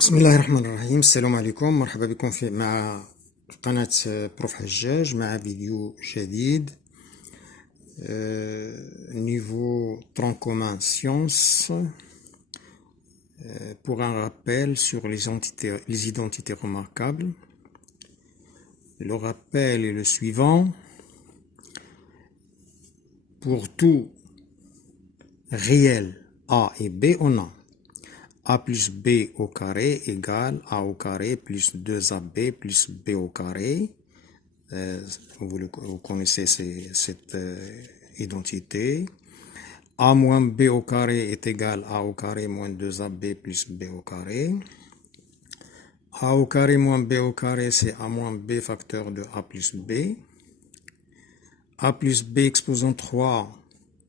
بسم الله الرحمن الرحيم. السلام عليكم، مرحبا بكم مع قناة بروف حجاج مع فيديو جديد. Niveau tronc commun sciences, pour un rappel sur les identités remarquables. Le rappel est le suivant. Pour tout réel A et B, on a A plus B au carré égale A au carré plus 2AB plus B au carré. Vous connaissez cette identité. A moins B au carré est égal à A au carré moins 2AB plus B au carré. A au carré moins B au carré, c'est A moins B facteur de A plus B. A plus B exposant 3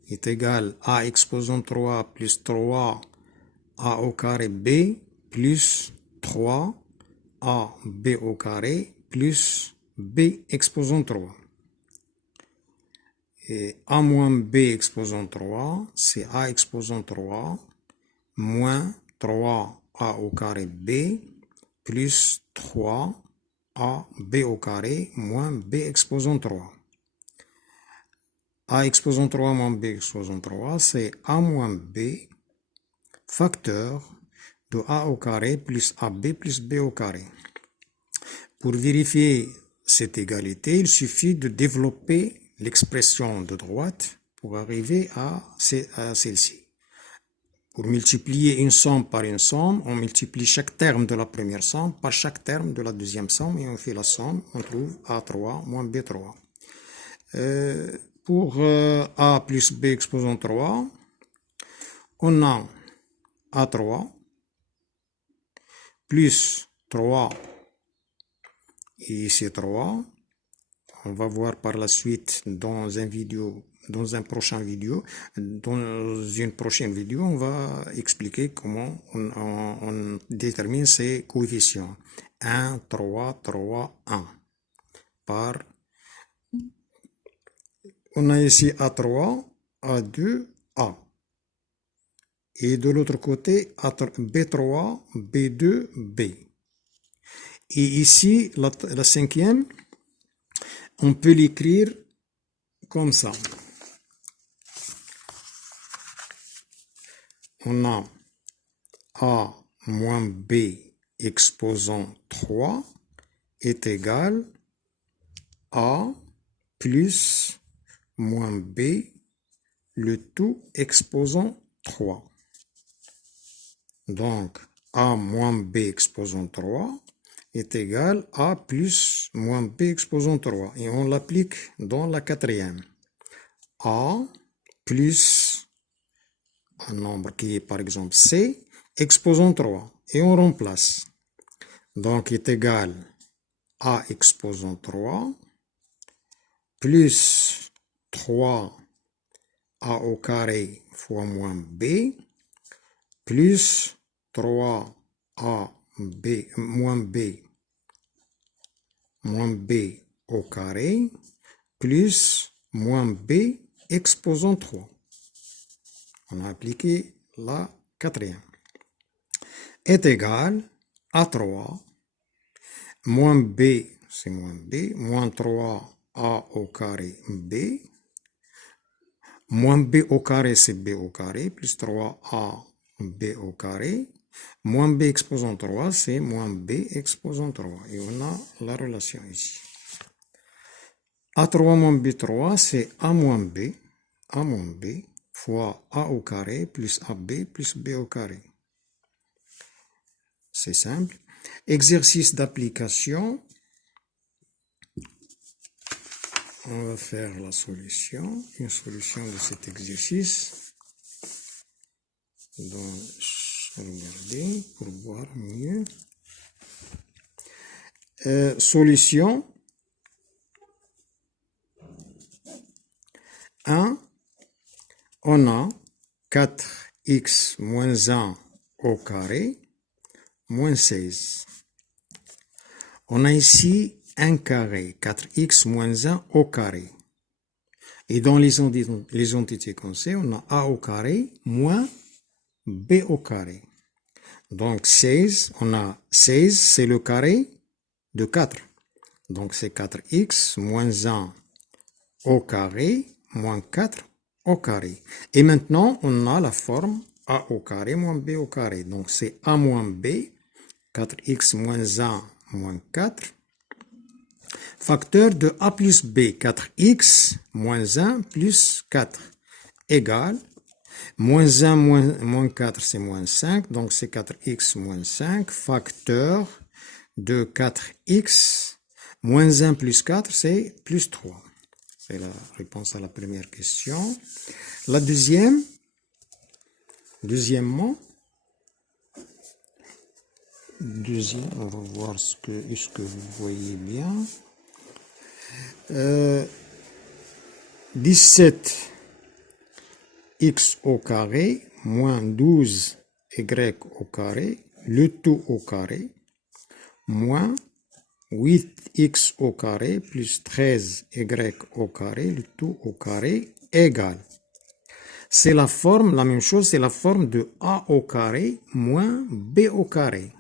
est égal à A exposant 3 plus 3 A au carré B plus 3 A B au carré plus B exposant 3. Et A moins B exposant 3, c'est A exposant 3 moins 3 A au carré B plus 3 A B au carré moins B exposant 3. A exposant 3 moins B exposant 3, c'est A moins B facteur de A au carré plus AB plus B au carré. Pour vérifier cette égalité, il suffit de développer l'expression de droite pour arriver à celle-ci. Pour multiplier une somme par une somme, on multiplie chaque terme de la première somme par chaque terme de la deuxième somme et on fait la somme, on trouve A3 moins B3. Pour A plus B exposant 3, on a A3 plus 3 et ici 3. On va voir par la suite dans une prochaine vidéo, on va expliquer comment on détermine ces coefficients. 1, 3, 3, 1. On a ici A3, A2, A. Et de l'autre côté, B3, B2, B. Et ici, la cinquième, on peut l'écrire comme ça. On a A moins B exposant 3 est égal à A plus moins B, le tout exposant 3. Donc, A moins B exposant 3 est égal à A plus moins B exposant 3. Et on l'applique dans la quatrième. A plus un nombre qui est par exemple C exposant 3. Et on remplace. Donc, est égal à A exposant 3 plus 3 A au carré fois moins B plus 3 A B moins B au carré plus moins B exposant 3. On a appliqué la quatrième. Est égal à 3 moins B, c'est moins B, moins 3 A au carré B, moins B au carré, c'est B au carré, plus 3 A B au carré, moins B exposant 3, c'est moins B exposant 3. Et on a la relation ici. A3 moins B3, c'est A moins B fois A au carré plus AB plus B au carré. C'est simple. Exercice d'application. On va faire la solution, une solution de cet exercice. Donc, regardez pour voir mieux. Solution 1, on a 4x moins 1 au carré moins 16. On a ici 1 carré, 4x moins 1 au carré. Et dans les entités qu'on sait, on a A au carré moins B au carré. Donc 16, on a 16, c'est le carré de 4. Donc c'est 4x moins 1 au carré moins 4 au carré. Et maintenant, on a la forme a au carré moins b au carré. Donc c'est a moins b, 4x moins 1 moins 4. Facteur de a plus b, 4x moins 1 plus 4 égale moins 1 moins 4, c'est moins 5. Donc c'est 4x moins 5. Facteur de 4x moins 1 plus 4, c'est plus 3. C'est la réponse à la première question. La deuxièmement, on va voir est-ce que vous voyez bien. 17 x au carré moins 12 y au carré, le tout au carré, moins 8x au carré plus 13y au carré, le tout au carré, égale. C'est la forme, la même chose, c'est la forme de a au carré moins b au carré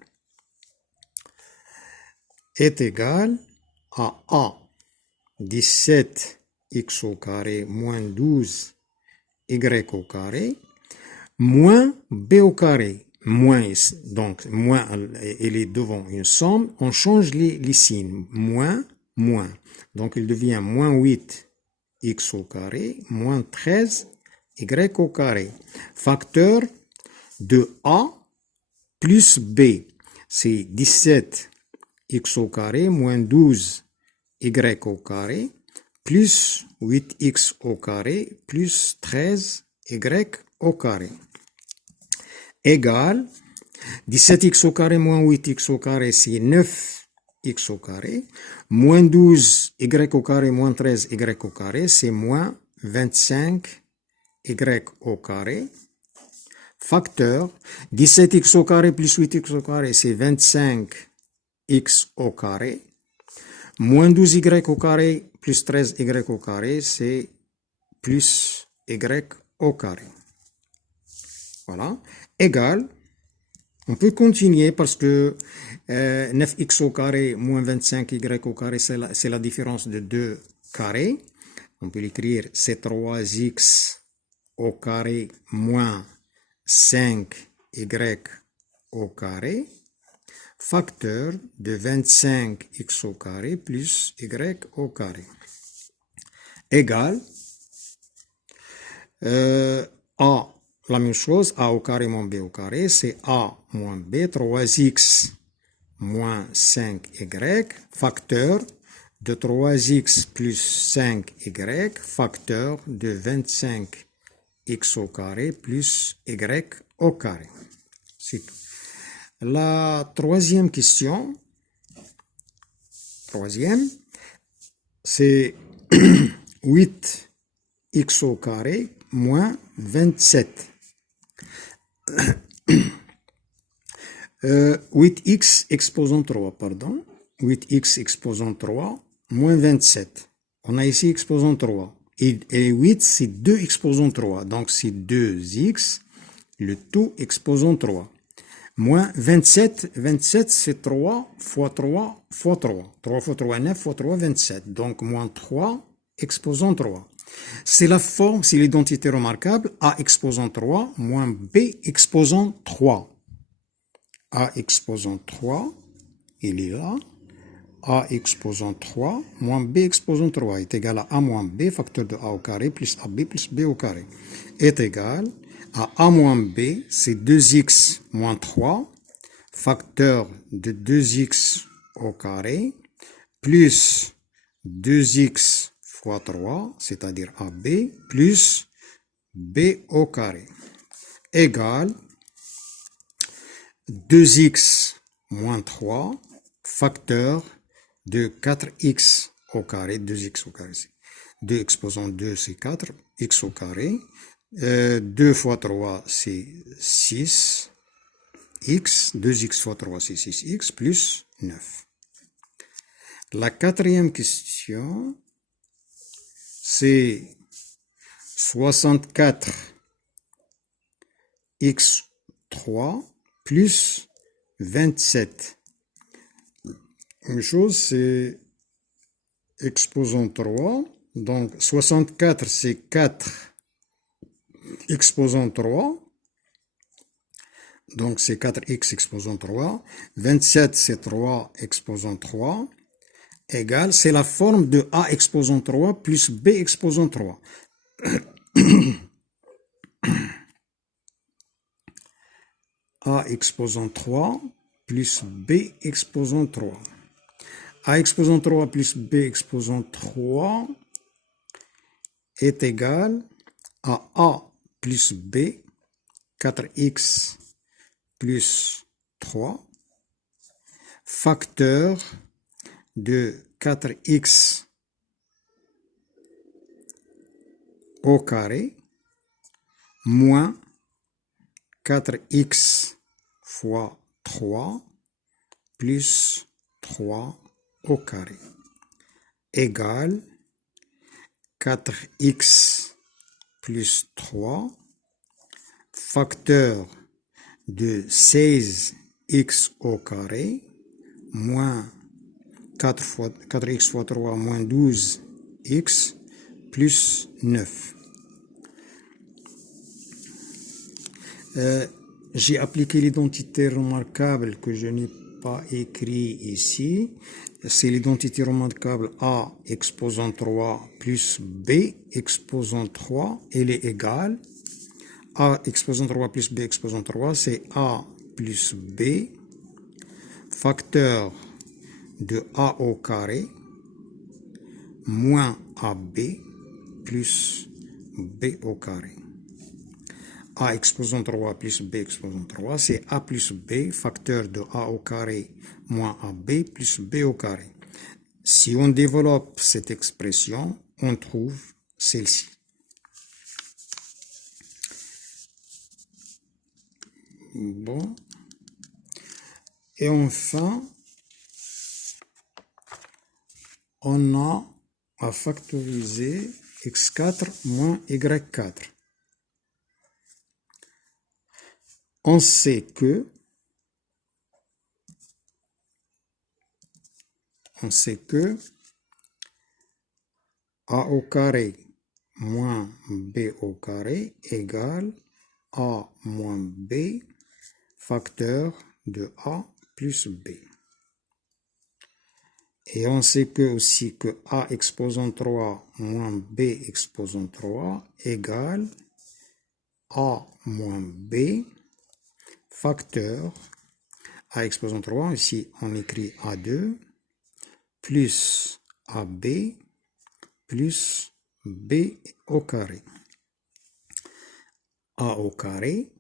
est égal à a 17x au carré moins 12 y au carré moins b au carré. Moins, donc moins, il est devant une somme, on change les signes. Moins, moins. Donc il devient moins 8x au carré moins 13 y au carré. Facteur de a plus b, c'est 17 x au carré moins 12 y au carré plus 8x au carré plus 13 y au carré égale 17x au carré moins 8x au carré, c'est 9x au carré, moins 12 y au carré moins 13 y au carré, c'est moins 25 y au carré. Facteur, 17x au carré plus 8x au carré, c'est 25x au carré. Moins 12y au carré plus 13y au carré, c'est plus y au carré. Voilà. Égal. On peut continuer parce que 9x au carré moins 25y au carré, c'est la différence de deux carrés. On peut l'écrire, c'est 3x au carré moins 5y au carré, facteur de 25x au carré plus y au carré, égale a, la même chose, a au carré moins b au carré, c'est a moins b, 3x moins 5y, facteur de 3x plus 5y, facteur de 25x au carré plus y au carré. C'est tout. La troisième question, c'est 8x au carré moins 27. 8x exposant 3, pardon. 8x exposant 3 moins 27. On a ici exposant 3. Et 8, c'est 2 exposant 3. Donc, c'est 2x, le tout exposant 3. Moins 27, 27 c'est 3 fois 3 fois 3. 3 fois 3, 9 fois 3, 27. Donc, moins 3 exposant 3. C'est la forme, c'est l'identité remarquable, A exposant 3 moins B exposant 3. A exposant 3, il est là. A exposant 3 moins B exposant 3 est égal à A moins B, facteur de A au carré, plus AB plus B au carré, est égal à A moins B, c'est 2x moins 3, facteur de 2x au carré, plus 2x fois 3, c'est-à-dire AB, plus B au carré, égale 2x moins 3, facteur de 4x au carré, 2x au carré, 2 exposant 2, c'est 4, x au carré, 2 fois 3, c'est 6, x, 2x fois 3, c'est 6x, plus 9. La quatrième question, c'est 64 x3 plus 27. Une chose, c'est exposant 3. Donc, 64, c'est 4 exposant 3. Donc, c'est 4x exposant 3. 27, c'est 3 exposant 3. Égale, c'est la forme de A exposant 3 plus B exposant 3. A exposant 3 plus B exposant 3. A exposant 3 plus B exposant 3 est égal à A plus B, 4x plus 3, facteur de 4x au carré moins 4x fois 3 plus 3 au carré égale 4x plus 3 facteur de 16x au carré moins 4x fois 3 moins 12x plus 9. J'ai appliqué l'identité remarquable que je n'ai pas écrit ici. C'est l'identité remarquable A exposant 3 plus B exposant 3. Elle est égale. A exposant 3 plus B exposant 3, c'est A plus B, facteur de A au carré, moins AB plus B au carré. A exposant 3 plus B exposant 3, c'est A plus B, facteur de A au carré, moins AB plus B au carré. Si on développe cette expression, on trouve celle-ci. Bon. Et enfin, on a à factoriser x4 moins y4. On sait que A au carré moins B au carré égale A moins B facteur de A plus B. Et on sait que aussi que A exposant 3 moins B exposant 3 égale A moins B facteur A exposant 3, ici on écrit A2 plus AB plus B au carré. A au carré,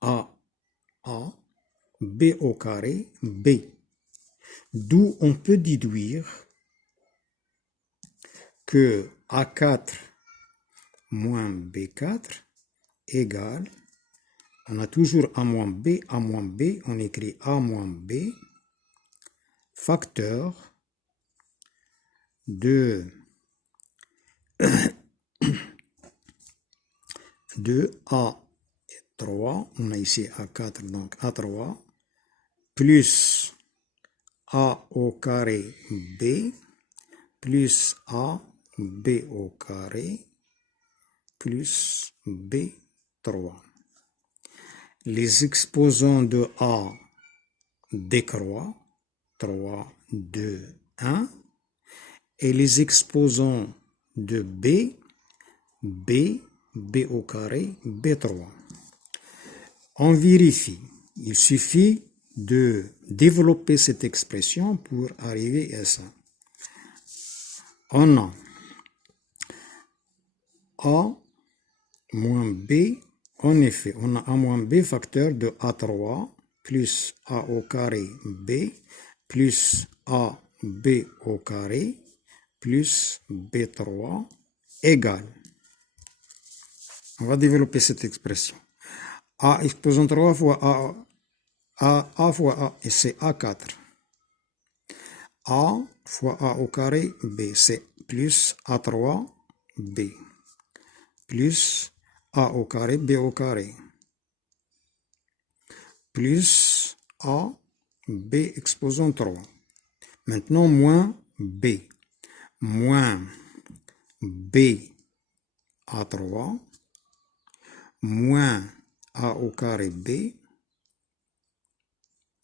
A, B au carré, B. D'où on peut déduire que A4 moins B4 égale, on a toujours A moins B, on écrit A moins B, facteur de A3, on a ici A4, donc A3, plus A au carré B, plus A, B au carré, plus B3. Les exposants de A décroissent, 3, 2, 1, et les exposants de B, B au carré, B3. On vérifie. Il suffit de développer cette expression pour arriver à ça. On a A moins B, en effet, on a A moins B facteur de A3 plus A au carré B plus A B au carré plus B3 égale. On va développer cette expression. A exposant 3 fois A fois A, et c'est A4. A fois A au carré, B, c'est plus A3, B, plus A au carré, B au carré, plus A, B exposant 3. Maintenant, moins B. Moins B à 3, moins A au carré B,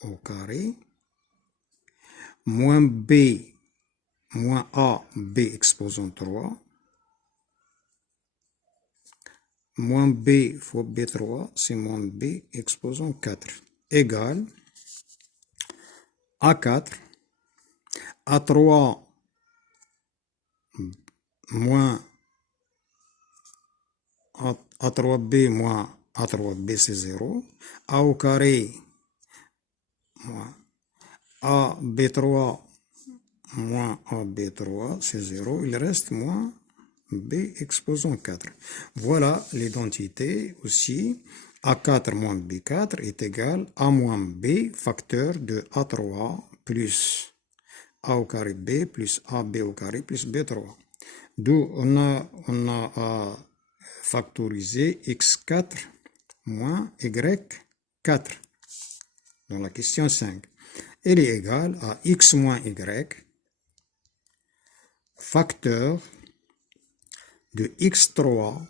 au carré, moins B, moins A, B exposant 3, moins B fois B3, c'est moins B exposant 4, égale A4, A3 moins A3B moins A3B, c'est 0. A au carré moins AB3 moins AB3, c'est 0. Il reste moins B exposant 4. Voilà l'identité aussi. A4 moins B4 est égal à moins B facteur de A3 plus A au carré B plus AB au carré plus B3. D'où on a à factoriser x4 moins y4 dans la question 5. Elle est égale à x moins y facteur de x3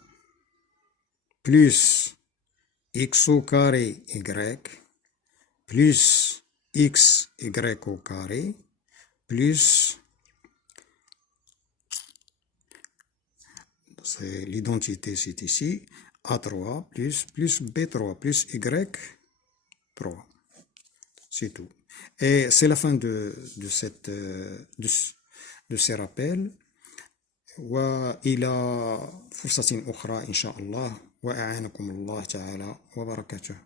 plus x au carré y plus x y au carré plus, c'est l'identité, c'est ici, A3 plus B3 plus Y3. C'est tout. Et c'est la fin de ces rappels. وإلى فرصة أخرى إن شاء الله وأعانكم الله تعالى وبركاته.